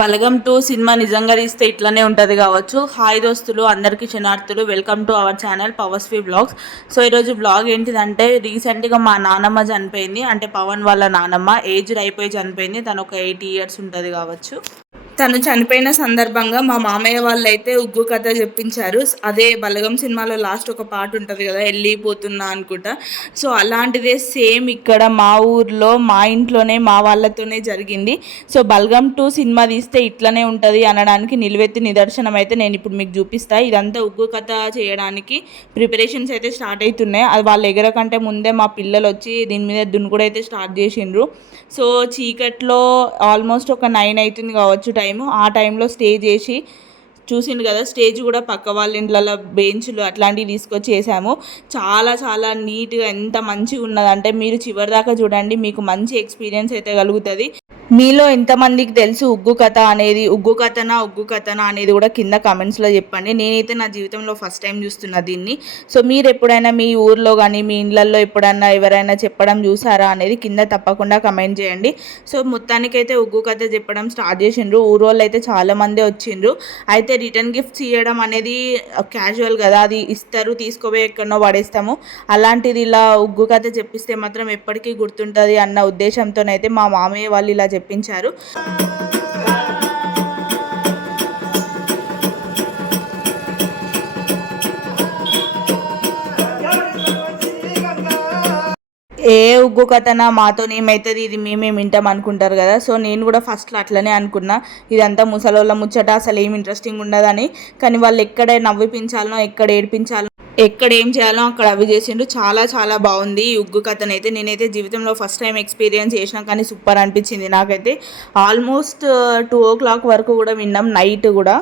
బలగం 2 cinema నిజంగా తీస్తే ఇట్లనే ఉంటుంది కావచ్చు. హాయ్ దోస్తులు, అందరికీ క్షణార్థులు, వెల్కమ్ టు అవర్ ఛానల్ పవర్స్వి బ్లాగ్స్. సో ఈరోజు బ్లాగ్ ఏంటిదంటే, రీసెంట్గా మా నానమ్మ చనిపోయింది. అంటే పవన్ వాళ్ళ నానమ్మ ఏజ్డ్ అయిపోయి చనిపోయింది. తను ఒక 80 years ఉంటుంది కావచ్చు. తను చనిపోయిన సందర్భంగా మా మామయ్య వాళ్ళు అయితే ఉగ్గు కథ చెప్పించారు. అదే బలగం సినిమాలో లాస్ట్ ఒక పాట ఉంటుంది కదా, వెళ్ళిపోతున్నా అనుకుంటా. సో అలాంటిదే సేమ్ ఇక్కడ మా ఊర్లో మా ఇంట్లోనే మా వాళ్ళతోనే జరిగింది. సో బలగం 2 సినిమా తీస్తే ఇట్లనే ఉంటుంది అనడానికి నిలువెత్తి నిదర్శనం అయితే నేను ఇప్పుడు మీకు చూపిస్తాను. ఇదంతా ఉగ్గు కథ చేయడానికి ప్రిపరేషన్స్ అయితే స్టార్ట్ అవుతున్నాయి. అది వాళ్ళు ఎగరకంటే ముందే మా పిల్లలు వచ్చి దీని మీద దున్నుకుడు అయితే స్టార్ట్ చేసిండ్రు. సో చీకట్లో ఆల్మోస్ట్ ఒక 9 అవుతుంది కావచ్చు టైము. ఆ టైంలో స్టే చేసి చూసిండు కదా, స్టేజ్ కూడా పక్క వాళ్ళ ఇంట్లలో బెంచ్లు అట్లాంటివి తీసుకొచ్చి వేసాము. చాలా చాలా నీట్గా ఎంత మంచిగా ఉన్నదంటే మీరు చివరిదాకా చూడండి, మీకు మంచి ఎక్స్పీరియన్స్ అయితే కలుగుతుంది. మీలో ఎంతమందికి తెలుసు ఉగ్గు కథ అనేది, ఉగ్గు కథనా అనేది కూడా కింద కామెంట్స్లో చెప్పండి. నేనైతే నా జీవితంలో ఫస్ట్ టైం చూస్తున్నా దీన్ని. సో మీరు ఎప్పుడైనా మీ ఊర్లో కానీ మీ ఇళ్ళల్లో ఎప్పుడైనా ఎవరైనా చెప్పడం చూసారా అనేది కింద తప్పకుండా కమెంట్ చేయండి. సో మొత్తానికైతే ఉగ్గు కథ చెప్పడం స్టార్ట్ చేసిండ్రు. ఊరోళ్ళు అయితే చాలామంది వచ్చిండ్రు. అయితే రిటర్న్ గిఫ్ట్స్ ఇవ్వడం అనేది క్యాజువల్ కదా, అది ఇస్తారు, తీసుకోపోయి ఎక్కడనో పడేస్తాము. అలాంటిది ఇలా ఉగ్గు కథ చెప్పిస్తే మాత్రం ఎప్పటికీ గుర్తుంటుంది అన్న ఉద్దేశంతోనైతే మా మామయ్య వాళ్ళు ఇలా చెప్పించారు. ఏ ఉగ్గు కథనా మాతో ఏమవుతుంది, ఇది మేమేం వింటాం అనుకుంటారు కదా. సో నేను కూడా ఫస్ట్లో అట్లనే అనుకున్నా, ఇదంతా ముసలోళ్ళ ముచ్చట, అసలు ఏం ఇంట్రెస్టింగ్ ఉండదని. కానీ వాళ్ళు ఎక్కడ నవ్విపించాలనో, ఎక్కడ ఏడిపించాలనో, ఎక్కడ ఏం చేయాలో అక్కడ అవి చేసిండ్రు. చాలా చాలా బాగుంది ఈ ఉగ్గు కథనైతే. నేనైతే జీవితంలో ఫస్ట్ టైం ఎక్స్పీరియన్స్ చేసినా, కానీ సూపర్ అనిపించింది నాకైతే. ఆల్మోస్ట్ 2 o'clock వరకు కూడా విన్నాం, నైట్ కూడా.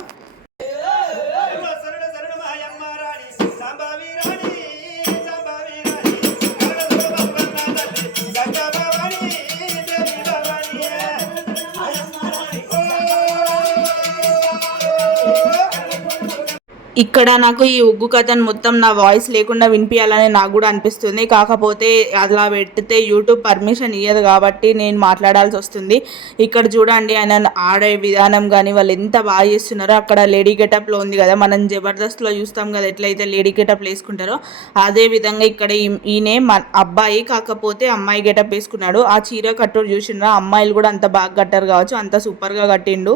ఇక్కడ నాకు ఈ ఉగ్గు కథను మొత్తం నా వాయిస్ లేకుండా వినిపించాలని నాకు కూడా అనిపిస్తుంది. కాకపోతే అలా పెడితే యూట్యూబ్ పర్మిషన్ ఇవ్వదు కాబట్టి నేను మాట్లాడాల్సి వస్తుంది. ఇక్కడ చూడండి, ఆయన ఆడే విధానం కానీ వాళ్ళు ఎంత బాగా చేస్తున్నారో. అక్కడ లేడీ గెటప్లో ఉంది కదా, మనం జబర్దస్త్లో చూస్తాం కదా ఎట్లయితే లేడీ గెటప్లు వేసుకుంటారో, అదే విధంగా ఇక్కడ ఈయనే అబ్బాయి, కాకపోతే అమ్మాయి గెటప్ వేసుకున్నాడు. ఆ చీర కట్టుడు చూసినా, అమ్మాయిలు కూడా అంత బాగా కట్టారు కావచ్చు, అంత సూపర్గా కట్టిండు.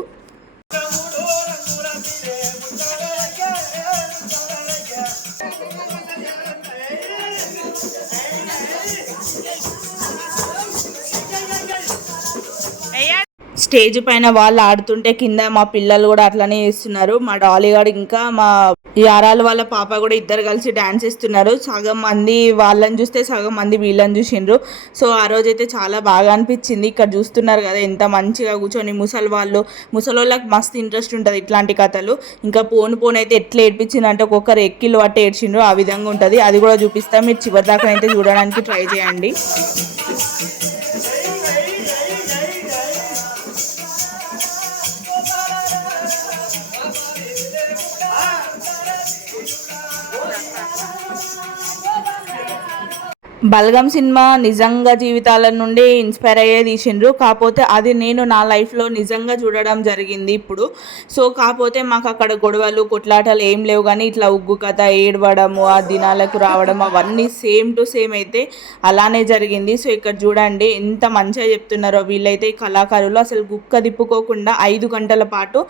స్టేజ్ పైన వాళ్ళు ఆడుతుంటే కింద మా పిల్లలు కూడా అట్లనే చేస్తున్నారు. మా డాలీగాడు ఇంకా మా యారాలు వాళ్ళ పాప కూడా ఇద్దరు కలిసి డ్యాన్స్ చేస్తున్నారు. సగం మంది వాళ్ళని చూస్తే సగం మంది వీళ్ళని చూసిండ్రు. సో ఆ రోజైతే చాలా బాగా అనిపించింది. ఇక్కడ చూస్తున్నారు కదా ఎంత మంచిగా కూర్చొని ముసలోళ్ళకి మస్తు ఇంట్రెస్ట్ ఉంటుంది ఇట్లాంటి కథలు. ఇంకా పోను అయితే ఎట్లా ఏడ్పించింది అంటే ఒక్కొక్కరు ఎక్కిళ్ళు పట్టి ఏడ్చిండ్రు. ఆ విధంగా ఉంటుంది, అది కూడా చూపిస్తాం. మీరు చివరిదాకా అయితే చూడడానికి ట్రై చేయండి. బలగం సినిమా నిజంగా జీవితాల నుండి ఇన్స్పైర్ అయ్యే తీసిండ్రు. కాకపోతే అది నేను నా లైఫ్లో నిజంగా చూడడం జరిగింది ఇప్పుడు. సో కాకపోతే మాకు అక్కడ గొడవలు కొట్లాటలు ఏం లేవు, కానీ ఇట్లా ఉగ్గు కథ ఏడవడము, ఆ దినాలకు రావడం, అవన్నీ సేమ్ టు సేమ్ అయితే అలానే జరిగింది. సో ఇక్కడ చూడండి ఎంత మంచిగా చెప్తున్నారో వీళ్ళైతే కళాకారులు. అసలు గుక్క తిప్పుకోకుండా 5 గంటల పాటు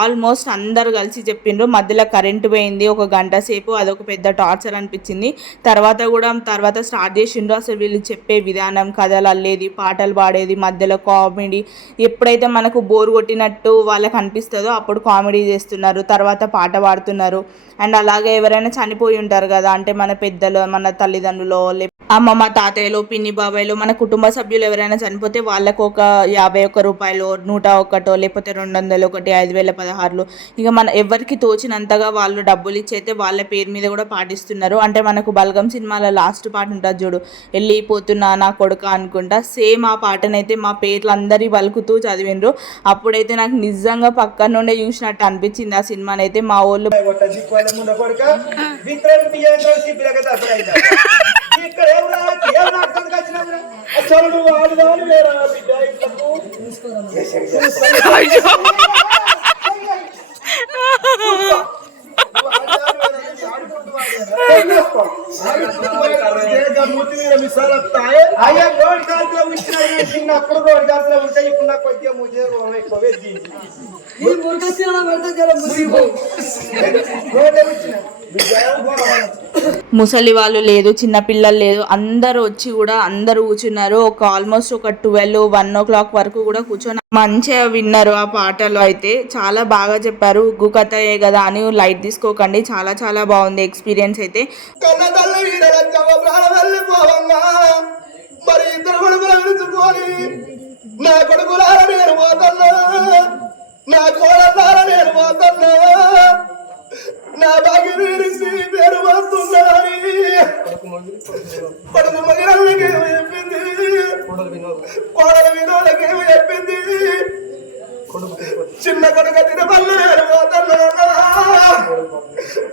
ఆల్మోస్ట్ అందరు కలిసి చెప్పిండ్రు. మధ్యలో కరెంటు పోయింది 1 గంట సేపు, అదొక పెద్ద టార్చర్ అనిపించింది. తర్వాత స్టార్ట్ చేసిండ్రు. అసలు వీళ్ళు చెప్పే విధానం, కథలు అల్లేది, పాటలు పాడేది, మధ్యలో కామెడీ. ఎప్పుడైతే మనకు బోర్ కొట్టినట్టు వాళ్ళకి అనిపిస్తుందో అప్పుడు కామెడీ చేస్తున్నారు, తర్వాత పాట పాడుతున్నారు. అండ్ అలాగే ఎవరైనా చనిపోయి ఉంటారు కదా, అంటే మన పెద్దలు, మన తల్లిదండ్రులు, అమ్మమ్మ, తాతయ్యలు, పిన్ని బాబాయ్లు, మన కుటుంబ సభ్యులు ఎవరైనా చనిపోతే వాళ్ళకు ఒక 51 రూపాయలు, 101, లేకపోతే 200, 5016, ఇక మన ఎవరికి తోచినంతగా వాళ్ళు డబ్బులు ఇచ్చి అయితే వాళ్ళ పేరు మీద కూడా పాటిస్తున్నారు. అంటే మనకు బలగం సినిమాలో లాస్ట్ పాట ఉంటుంది చూడు, వెళ్ళిపోతున్నా నా కొడుక అనుకుంటా, సేమ్ ఆ పాటనైతే మా పేర్లు అందరి పలుకుతూ చదివిండ్రు. అప్పుడైతే నాకు నిజంగా పక్కన నుండే చూసినట్టు అనిపించింది ఆ సినిమానైతే. మా వాళ్ళు ముసలి వాళ్ళు లేదు, చిన్న పిల్లలు లేదు, అందరు వచ్చి కూడా అందరు కూర్చున్నారు. ఒక ఆల్మోస్ట్ ఒక 12-1 o'clock వరకు కూడా కూర్చొని మంచిగా విన్నారు. ఆ పాటలు అయితే చాలా బాగా చెప్పారు. ఉగ్గు కథయే కదా అని లైట్ తీసుకోకండి, చాలా చాలా బాగుంది ఎక్స్పీరియన్స్ అయితే. మరి ఇద్దరు కొడుకులు విడుచుకొని నా కొడుకులారా నేను పోతున్నా, నా కోడలారా నేను పోతున్నా, నా భాగ్యశ్రీ పేరు వస్తున్నారని కొడుకు మగిళ్ళకేమో చెప్పింది, కోడలు వినోదకేమో చెప్పింది, చిన్న కొడుకు తిరుమల నేను పోతున్నా,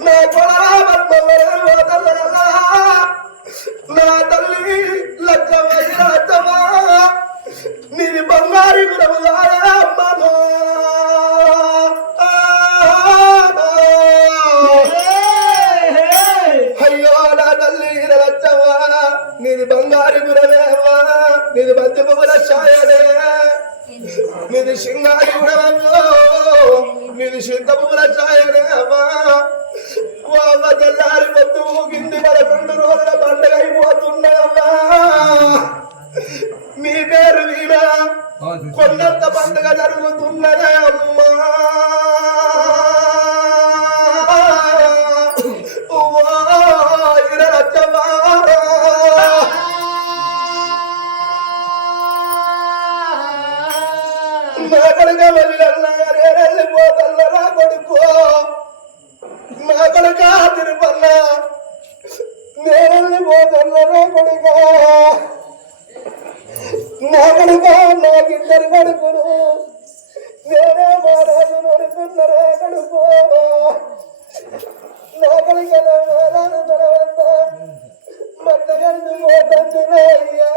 నా కోడలా పద్మమ్మ నేను పోతున్నా, నా తల్లి లచ్చమ్మ నీది బంగారు గురములారమ్మా. అయ్యో నా తల్లి లచ్చమ్మ నీది బంగారు గురవేవా, నీది బంతి పువ్వుల ఛాయనే, నీది సింగారి గురవో, నీది సింత పువ్వుల ఛాయనే అమ్మా. వాళ్ళ తెల్లారి పొద్దు కింది 11 రోజుల పండుగ అయిపోతున్నదమ్మా. మీ పేరు మీద కొండంత పండుగ జరుగుతున్నదే అమ్మా. నా కొడుక వెళ్ళిపోతల్లరా కొడుకో, నా కొడుక తిరుపన్న నేను పోతల్లరా కొడుక, నా కొడుక నాకిద్దరు కొడుకులు నేనే మహారాజు నడుపున్నరా కొడుకో, నా కొడుక మహారాజు తర్వాత మత్త కలిసి పోతుంది అయ్యా.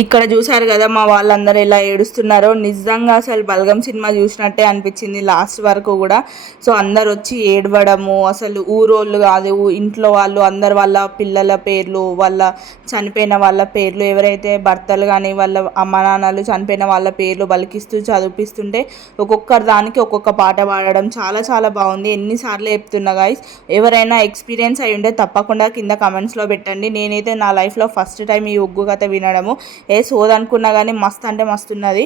ఇక్కడ చూసారు కదా మా వాళ్ళందరూ ఎలా ఏడుస్తున్నారో. నిజంగా అసలు బలగం సినిమా చూసినట్టే అనిపించింది లాస్ట్ వరకు కూడా. సో అందరు వచ్చి ఏడవడము, అసలు ఊరోళ్ళు కాదు ఇంట్లో వాళ్ళు అందరు వాళ్ళ పిల్లల పేర్లు, వాళ్ళ చనిపోయిన వాళ్ళ పేర్లు, ఎవరైతే భర్తలు కానీ వాళ్ళ అమ్మ నాన్నలు చనిపోయిన వాళ్ళ పేర్లు బలికిస్తూ చదివిపిస్తుంటే ఒక్కొక్కరు దానికి ఒక్కొక్క పాట పాడడం చాలా చాలా బాగుంది. ఎన్నిసార్లు చెప్తున్నా గైస్, ఎవరైనా ఎక్స్పీరియన్స్ అయి ఉంటే తప్పకుండా కింద కమెంట్స్లో పెట్టండి. నేనైతే నా లైఫ్లో ఫస్ట్ టైం ఈ ఉగ్గు కథ వినడము. సోదనుకున్నా కానీ మస్తు అంటే మస్తు ఉన్నది.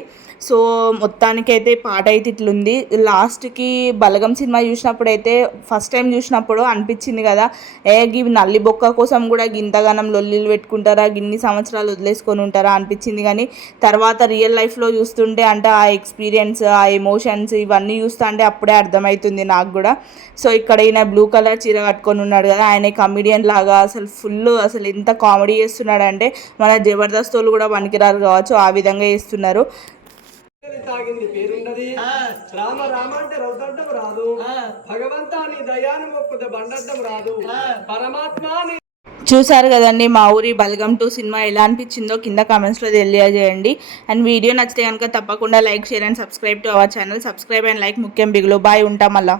సో మొత్తానికైతే పాట అయితే ఇట్లుంది. లాస్ట్కి బలగం సినిమా చూసినప్పుడు అయితే ఫస్ట్ టైం చూసినప్పుడు అనిపించింది కదా, గివి నల్లి బొక్క కోసం కూడా గింతగానం లొల్లిలు పెట్టుకుంటారా, గిన్ని సంవత్సరాలు వదిలేసుకొని ఉంటారా అనిపించింది. కానీ తర్వాత రియల్ లైఫ్లో చూస్తుంటే అంటే ఆ ఎక్స్పీరియన్స్, ఆ ఎమోషన్స్ ఇవన్నీ చూస్తా అంటే అప్పుడే అర్థమవుతుంది నాకు కూడా. సో ఇక్కడ ఈయన బ్లూ కలర్ చీర కట్టుకొని ఉన్నాడు కదా, ఆయన కమిడియన్ లాగా అసలు ఎంత కామెడీ చేస్తున్నాడంటే మన జబర్దస్త్ వాళ్ళు కూడా పనికిరారు కావచ్చు, ఆ విధంగా చేస్తున్నారు. తాగింది పేరున్నది రామ రామ అంటే రౌదడ్డం రాదు, భగవంతా నీ దయాను మొక్కుద బండడ్డం రాదు, పరమాత్మ. చూసారు కదండి మా ఊరి బలగం 2 సినిమా ఎలా అనిపించిందో కింద కామెంట్స్లో తెలియజేయండి. అండ్ వీడియో నచ్చితే కనుక తప్పకుండా like, share and subscribe to our channel. Subscribe and like ముఖ్యం బిగులు. బాయ్, ఉంటాం మళ్ళా.